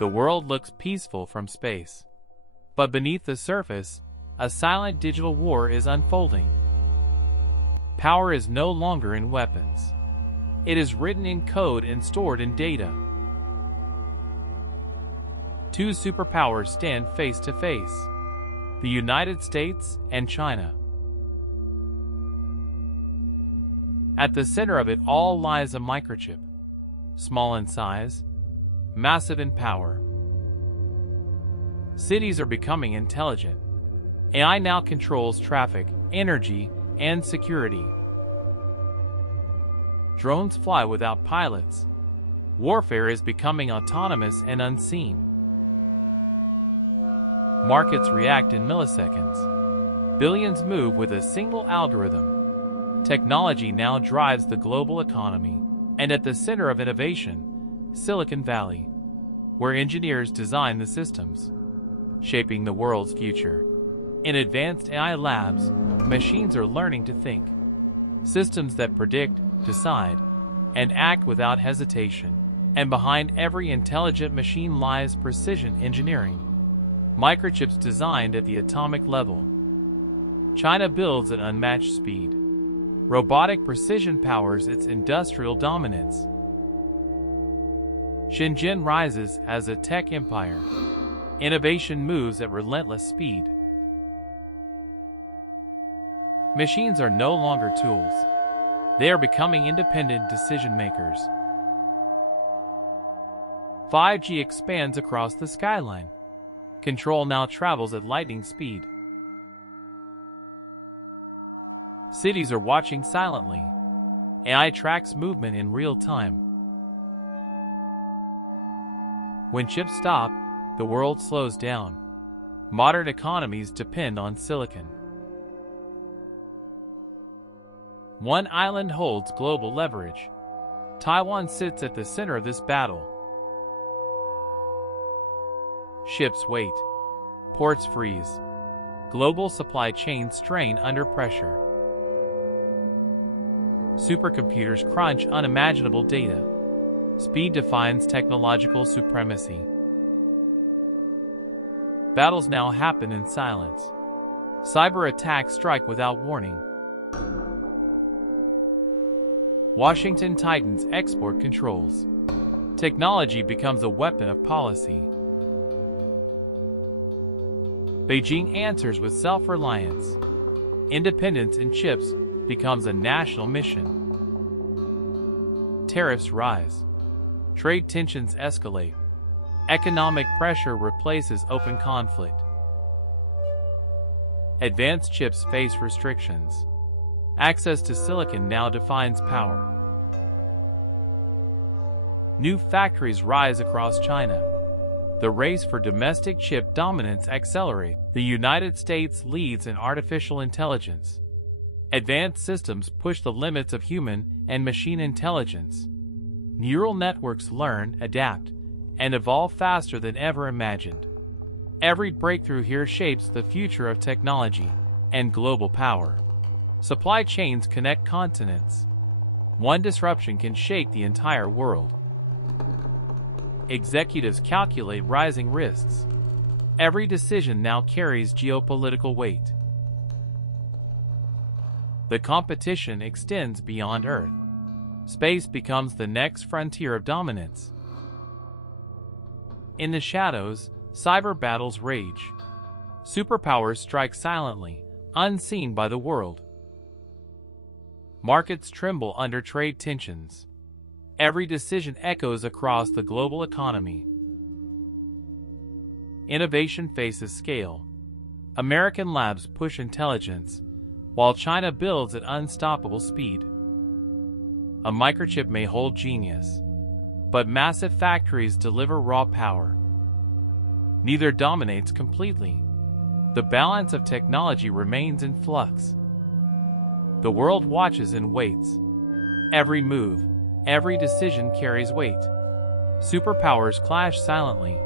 The world looks peaceful from space. But beneath the surface, a silent digital war is unfolding. Power is no longer in weapons. It is written in code and stored in data. Two superpowers stand face to face: the United States and China. At the center of it all lies a microchip, small in size, massive in power. Cities are becoming intelligent. AI now controls traffic, energy, and security. Drones fly without pilots. Warfare is becoming autonomous and unseen. Markets react in milliseconds. Billions move with a single algorithm. Technology now drives the global economy, and at the center of innovation, Silicon Valley, where engineers design the systems shaping the world's future. In advanced AI labs, machines are learning to think. Systems that predict, decide, and act without hesitation. And behind every intelligent machine lies precision engineering. Microchips designed at the atomic level. China builds at unmatched speed. Robotic precision powers its industrial dominance. Shenzhen rises as a tech empire. Innovation moves at relentless speed. Machines are no longer tools. They are becoming independent decision makers. 5G expands across the skyline. Control now travels at lightning speed. Cities are watching silently. AI tracks movement in real time. When chips stop, the world slows down. Modern economies depend on silicon. One island holds global leverage. Taiwan sits at the center of this battle. Ships wait. Ports freeze. Global supply chains strain under pressure. Supercomputers crunch unimaginable data. Speed defines technological supremacy. Battles now happen in silence. Cyber attacks strike without warning. Washington tightens export controls. Technology becomes a weapon of policy. Beijing answers with self-reliance. Independence in chips becomes a national mission. Tariffs rise. Trade tensions escalate. Economic pressure replaces open conflict. Advanced chips face restrictions. Access to silicon now defines power. New factories rise across China. The race for domestic chip dominance accelerates. The United States leads in artificial intelligence. Advanced systems push the limits of human and machine intelligence. Neural networks learn, adapt, and evolve faster than ever imagined. Every breakthrough here shapes the future of technology and global power. Supply chains connect continents. One disruption can shake the entire world. Executives calculate rising risks. Every decision now carries geopolitical weight. The competition extends beyond Earth. Space becomes the next frontier of dominance. In the shadows, cyber battles rage. Superpowers strike silently, unseen by the world. Markets tremble under trade tensions. Every decision echoes across the global economy. Innovation faces scale. American labs push intelligence, while China builds at unstoppable speed. A microchip may hold genius, but massive factories deliver raw power. Neither dominates completely. The balance of technology remains in flux. The world watches and waits. Every move, every decision carries weight. Superpowers clash silently.